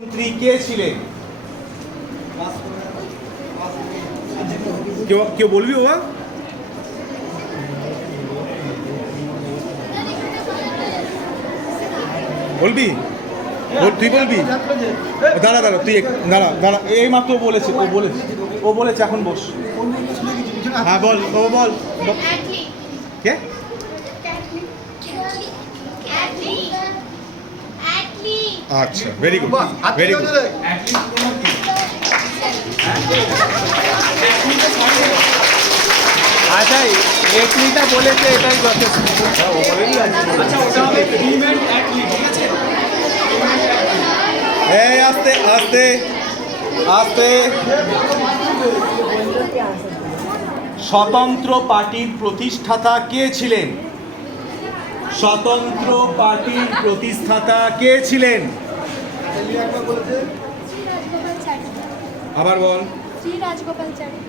মন্ত্রী কে ছিলেন? কেউ বলবি বাবা? বলবি? তুই বলবি? দাঁড়া দাঁড়া, তুই দাঁড়া দাঁড়া, এই মাত্র বলেছে, ও বলেছে এখন বস। হ্যাঁ বল, ও বল। কে? আচ্ছা, ভেরি গুড, ভেরি গুড। আচ্ছা, একলিটা বলেছে, এটাই যথেষ্ট। এই আস্তে আস্তে আস্তে। স্বতন্ত্র পার্টির প্রতিষ্ঠাতা কে ছিলেন? স্বতন্ত্র পার্টির প্রতিষ্ঠাতা কে ছিলেন? আবার বল। শ্রী রাজগোপালচারী।